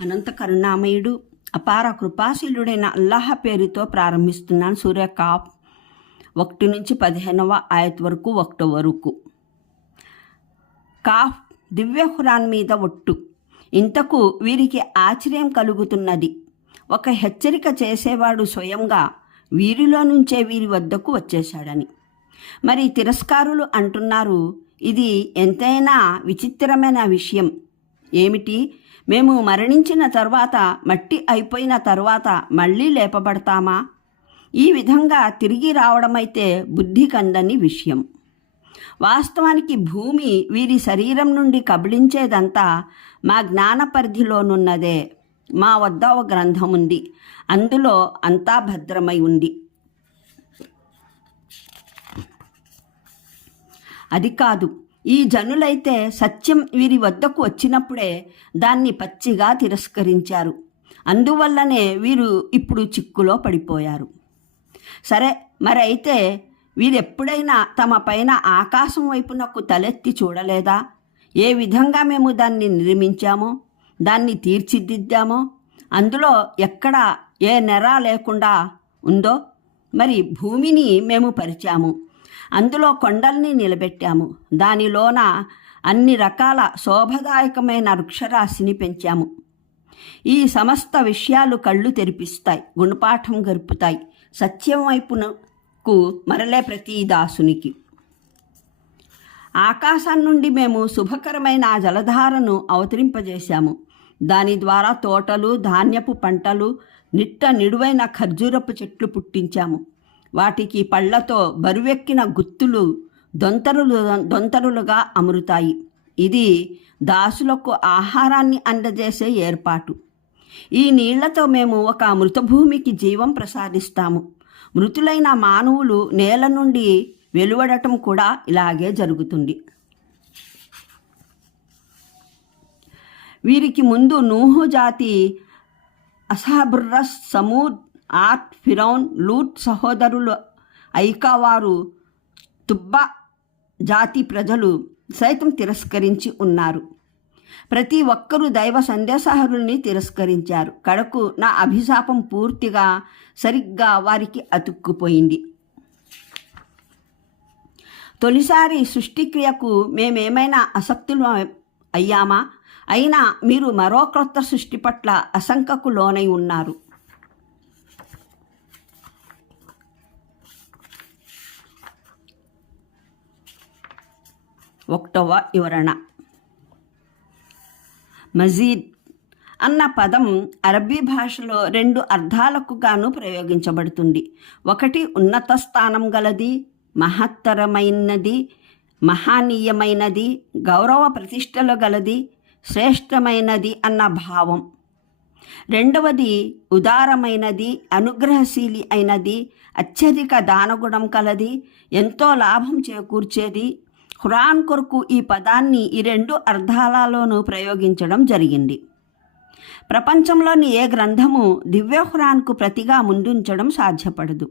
అనంత కరుణామయుడు అపార కృపాశీలుడైన అల్లాహ్ పేరుతో ప్రారంభిస్తున్నాను సూర్య కాఫ్ ఒకటి నుంచి పదిహేనవ ఆయత్ వరకు ఒకటో వరకు. కాఫ్ దివ్య హురాన్ మీద ఒట్టు. ఇంతకు వీరికి ఆశ్చర్యం కలుగుతున్నది. ఒక హెచ్చరిక చేసేవాడు స్వయంగా వీరిలో నుంచే వీరి వద్దకు వచ్చేశాడని. మరి తిరస్కారులు అంటున్నారు ఇది ఎంతైనా విచిత్రమైన విషయం. ఏమిటి? మేము మరణించిన తర్వాత మట్టి అయిపోయిన తర్వాత మళ్ళీ లేపబడతామా? ఈ విధంగా తిరిగి రావడమైతే బుద్ధి కందని విషయం. వాస్తవానికి భూమి వీరి శరీరం నుండి కబళించేదంతా మా జ్ఞాన పరిధిలోనున్నదే మా వద్ద ఒక గ్రంథం ఉంది అందులో అంతా భద్రమై ఉంది. అది కాదు. ఈ జనులైతే సత్యం వీరి వద్దకు వచ్చినప్పుడే దాన్ని పచ్చిగా తిరస్కరించారు. అందువల్లనే వీరు ఇప్పుడు చిక్కులో పడిపోయారు. సరే మరి అయితే వీరెప్పుడైనా తమ పైన ఆకాశం వైపునకు తలెత్తి చూడలేదా? ఏ విధంగా మేము దాన్ని నిర్మించామో దాన్ని తీర్చిదిద్దామో అందులో ఎక్కడ ఏ నెర లేకుండా ఉందో మరి భూమిని మేము పరిచాము. అందులో కొండల్ని నిలబెట్టాము. దానిలోన అన్ని రకాల శోభదాయకమైన వృక్షరాశిని పెంచాము. ఈ సమస్త విషయాలు కళ్ళు తెరిపిస్తాయి గుణపాఠం గరుపుతాయి. సత్యం వైపునకు మరలే ప్రతి దాసునికి. ఆకాశం నుండి మేము శుభకరమైన ఆ జలధారను అవతరింపజేశాము. దాని ద్వారా తోటలు ధాన్యపు పంటలు నిట్ట నిడువైన ఖర్జూరపు చెట్లు పుట్టించాము. వాటికి పళ్ళతో బరువెక్కిన గుత్తులు దొంతరులు దొంతరులుగా అమరుతాయి. ఇది దాసులకు ఆహారాన్ని అందజేసే ఏర్పాటు. ఈ నీళ్ళతో మేము ఒక మృతభూమికి జీవం ప్రసాదిస్తాము. మృతులైన మానవులు నేల నుండి వెలువడటం కూడా ఇలాగే జరుగుతుంది. వీరికి ముందు నూహు జాతి అసాబుర్రస్ సమూద్ ఆర్ట్ ఫిరౌన్ లూట్ సహోదరులు ఐకావారు తుబ్బా జాతి ప్రజలు సైతం తిరస్కరించి ఉన్నారు. ప్రతి ఒక్కరూ దైవ సందేశహరుల్ని తిరస్కరించారు. కడకు నా అభిశాపం పూర్తిగా సరిగ్గా వారికి అతుక్కుపోయింది. తొలిసారి సృష్టిక్రియకు మేమేమైనా అసక్తులు అయ్యామా? అయినా మీరు మరో క్రొత్త సృష్టి పట్ల అశంకకు లోనై ఉన్నారు. ఒకటవ వివరణ. మజీద్. అన్న పదం అరబీ భాషలో రెండు అర్థాలకు గాను ప్రయోగించబడుతుంది. ఒకటి ఉన్నత స్థానం గలది మహత్తరమైనది మహానీయమైనది గౌరవ ప్రతిష్టలు గలది శ్రేష్టమైనది అన్న భావం. రెండవది ఉదారమైనది అనుగ్రహశీలి అయినది అత్యధిక దానగుణం కలది ఎంతో లాభం చేకూర్చేది ఖురాన్ కొరకు ఈ పదాన్ని ఈ రెండు అర్థాలలోనూ ప్రయోగించడం జరిగింది. ప్రపంచంలోని ఏ గ్రంథము దివ్య ఖురాన్కు ప్రతిగా ముందుంచడం సాధ్యపడదు.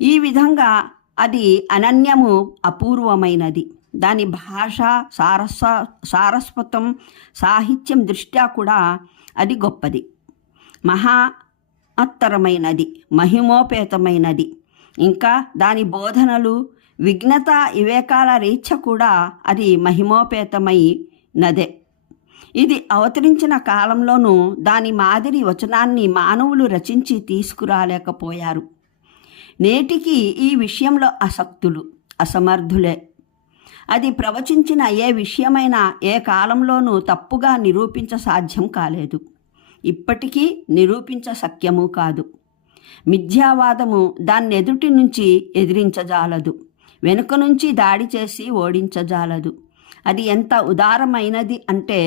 ఈ విధంగా అది అనన్యము అపూర్వమైనది. దాని భాష సారస్వ సారస్వతం సాహిత్యం దృష్ట్యా కూడా అది గొప్పది. మహా అత్తరమైనది మహిమోపేతమైనది. ఇంకా దాని బోధనలు విఘ్నత వివేకాల రీత్య కూడా అది మహిమోపేతమై నదే. ఇది అవతరించిన కాలంలోనూ దాని మాదిరి వచనాన్ని మానవులు రచించి తీసుకురాలేకపోయారు. నేటికి ఈ విషయంలో అసక్తులు అసమర్థులే. అది ప్రవచించిన ఏ విషయమైనా ఏ కాలంలోనూ తప్పుగా నిరూపించ సాధ్యం కాలేదు. ఇప్పటికీ నిరూపించ సఖ్యము కాదు. మిథ్యావాదము దాన్ని ఎదుటి నుంచి ఎదిరించజాలదు వెనుక నుంచి దాడి చేసి ఓడించజాలదు. అది ఎంత ఉదారమైనది అంటే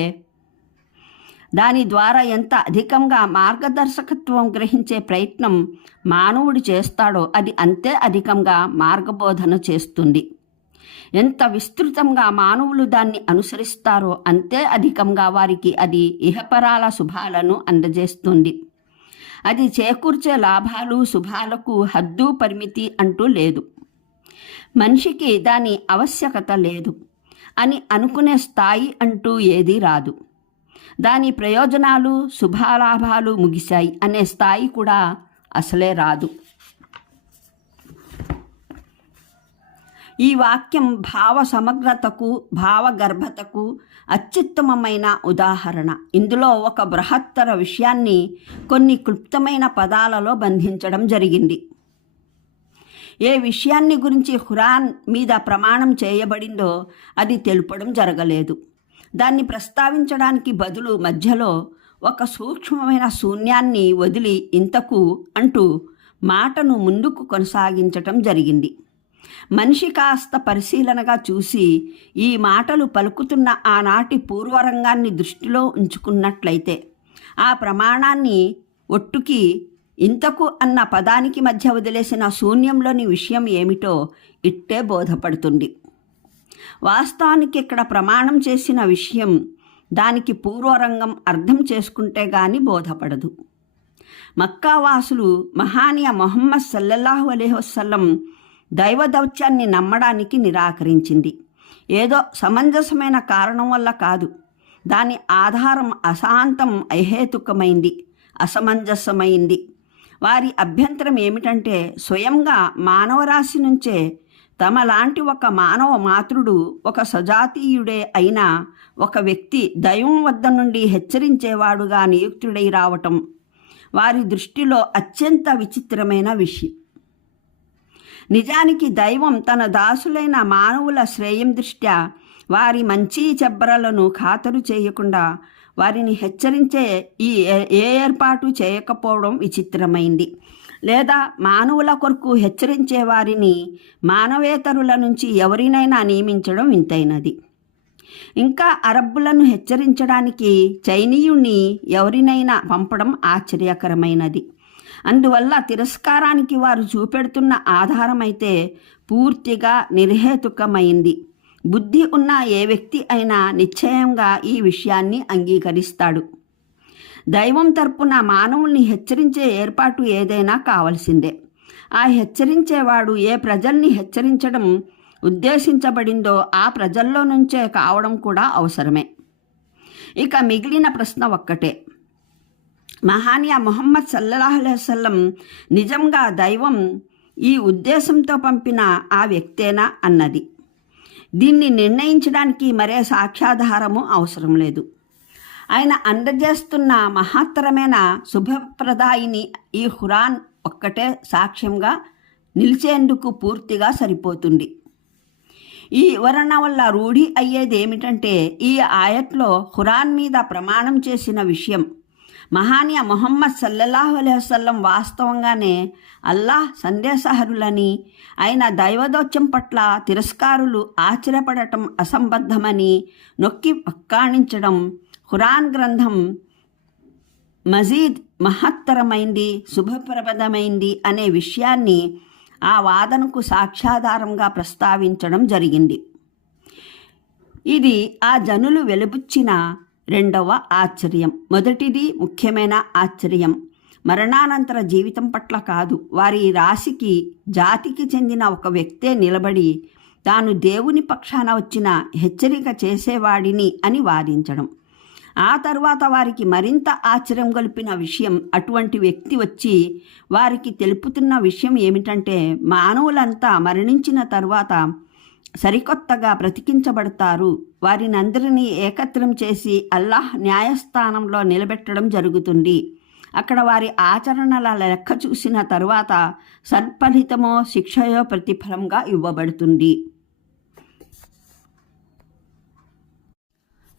దాని ద్వారా ఎంత అధికంగా మార్గదర్శకత్వం గ్రహించే ప్రయత్నం మానవుడు చేస్తాడో అది అంతే అధికంగా మార్గబోధన చేస్తుంది. ఎంత విస్తృతంగా మానవులు దాన్ని అనుసరిస్తారో అంతే అధికంగా వారికి అది ఇహపరాల శుభాలను అందజేస్తుంది. అది చేకూర్చే లాభాలు శుభాలకు హద్దు పరిమితి అంటూ లేదు. మనిషికి దాని ఆవశ్యకత లేదు అని అనుకునే స్థాయి అంటూ ఏదీ రాదు. దాని ప్రయోజనాలు శుభాలాభాలు ముగిశాయి అనే స్థాయి కూడా అసలే రాదు. ఈ వాక్యం భావ సమగ్రతకు భావగర్భతకు అత్యుత్తమమైన ఉదాహరణ. ఇందులో ఒక బృహత్తర విషయాన్ని కొన్ని క్లుప్తమైన పదాలలో బంధించడం జరిగింది. ఏ విషయాన్ని గురించి ఖురాన్ మీద ప్రమాణం చేయబడిందో అది తెలుపడం జరగలేదు. దాన్ని ప్రస్తావించడానికి బదులు మధ్యలో ఒక సూక్ష్మమైన శూన్యాన్ని వదిలి ఇంతకు అంటూ మాటను ముందుకు కొనసాగించటం జరిగింది. మనిషి కాస్త పరిశీలనగా చూసి ఈ మాటలు పలుకుతున్న ఆనాటి పూర్వరంగాన్ని దృష్టిలో ఉంచుకున్నట్లయితే ఆ ప్రమాణాన్ని ఒట్టుకి ఇంతకు అన్న పదానికి మధ్య వదిలేసిన శూన్యంలోని విషయం ఏమిటో ఇట్టే బోధపడుతుంది. వాస్తవానికి ఇక్కడ ప్రమాణం చేసిన విషయం దానికి పూర్వరంగం అర్థం చేసుకుంటే గాని బోధపడదు. మక్కావాసులు మహానీయ మొహమ్మద్ సల్లల్లాహు అలైహి దైవ దౌత్యాన్ని నమ్మడానికి నిరాకరించింది. ఏదో సమంజసమైన కారణం వల్ల కాదు. దాని ఆధారం అశాంతం అహేతుకమైంది అసమంజసమైంది. వారి అభ్యంతరం ఏమిటంటే స్వయంగా మానవరాశి నుంచే తమలాంటి ఒక మానవ మాతృడు ఒక సజాతీయుడే అయిన ఒక వ్యక్తి దైవం వద్ద నుండి హెచ్చరించేవాడుగా నియుక్తుడై రావటం వారి దృష్టిలో అత్యంత విచిత్రమైన విషయం. నిజానికి దైవం తన దాసులైన మానవుల శ్రేయం దృష్ట్యా వారి మంచి చెబ్బరలను ఖాతరు చేయకుండా వారిని హెచ్చరించే ఈ ఏ ఏర్పాటు చేయకపోవడం విచిత్రమైంది. లేదా మానవుల కొరకు హెచ్చరించే వారిని మానవేతరుల నుంచి ఎవరినైనా నియమించడం వింతైనది. ఇంకా అరబ్బులను హెచ్చరించడానికి చైనీయుణ్ణి ఎవరినైనా పంపడం ఆశ్చర్యకరమైనది. అందువల్ల తిరస్కారానికి వారు చూపెడుతున్న ఆధారమైతే పూర్తిగా నిర్హేతుకమైంది. బుద్ధి ఉన్న ఏ వ్యక్తి అయినా నిశ్చయంగా ఈ విషయాన్ని అంగీకరిస్తాడు. దైవం తరపున మానవుల్ని హెచ్చరించే ఏర్పాటు ఏదైనా కావలసిందే. ఆ హెచ్చరించేవాడు ఏ ప్రజల్ని హెచ్చరించడం ఉద్దేశించబడిందో ఆ ప్రజల్లో నుంచే కావడం కూడా అవసరమే. ఇక మిగిలిన ప్రశ్న ఒక్కటే. మహానియా మొహమ్మద్ సల్లల్లాహు నిజంగా దైవం ఈ ఉద్దేశంతో పంపిన ఆ వ్యక్తేనా అన్నది. దీన్ని నిర్ణయించడానికి మరే సాక్ష్యాధారము అవసరం లేదు. ఆయన అందజేస్తున్న మహత్తరమైన శుభప్రదాయిని ఈ హురాన్ ఒక్కటే సాక్ష్యంగా నిలిచేందుకు పూర్తిగా సరిపోతుంది. ఈ వివరణ వల్ల రూఢి అయ్యేది ఏమిటంటే ఈ ఆయట్లో హురాన్ మీద ప్రమాణం చేసిన విషయం మహానీయ మొహమ్మద్ సల్లల్లాహు అలైవసం వాస్తవంగానే అల్లాహ్ సందేశహరులని ఆయన దైవదోత్యం పట్ల తిరస్కారులు ఆశ్చర్యపడటం అసంబద్ధమని నొక్కి పక్కాణించడం ఖురాన్ గ్రంథం మజీద్ మహత్తరమైంది శుభప్రదమైంది అనే విషయాన్ని ఆ వాదనకు సాక్ష్యాధారంగా ప్రస్తావించడం జరిగింది. ఇది ఆ జనులు వెలుబుచ్చిన రెండవ ఆశ్చర్యం. మొదటిది ముఖ్యమైన ఆశ్చర్యం. మరణానంతర జీవితం పట్ల కాదు. వారి రాశికి జాతికి చెందిన ఒక వ్యక్తే నిలబడి తాను దేవుని పక్షాన వచ్చిన హెచ్చరిక చేసేవాడిని అని వాదించడం. ఆ తర్వాత వారికి మరింత ఆశ్చర్యం గొలిపిన విషయం అటువంటి వ్యక్తి వచ్చి వారికి తెలుపుతున్న విషయం ఏమిటంటే మానవులంతా మరణించిన తర్వాత సరికొత్తగా బ్రతికించబడతారు. వారినందరినీ ఏకత్రం చేసి అల్లాహ్ న్యాయస్థానంలో నిలబెట్టడం జరుగుతుంది. అక్కడ వారి ఆచరణల లెక్క చూసిన తరువాత సత్ఫలితమో శిక్షయో ప్రతిఫలంగా ఇవ్వబడుతుంది.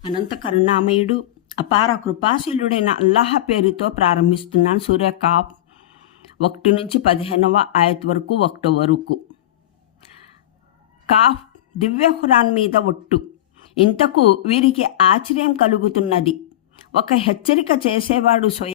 అనంత కరుణామయుడు అపార కృపాశీలుడైన అల్లాహ పేరుతో ప్రారంభిస్తున్నాను సూర్యకాప్. ఒకటి నుంచి పదిహేనవ ఆయత్ వరకు ఒకటో వరకు. కాఫ్ దివ్యహురాన్ మీద ఒట్టు. ఇంతకు వీరికి ఆశ్చర్యం కలుగుతున్నది. ఒక హెచ్చరిక చేసేవాడు స్వయం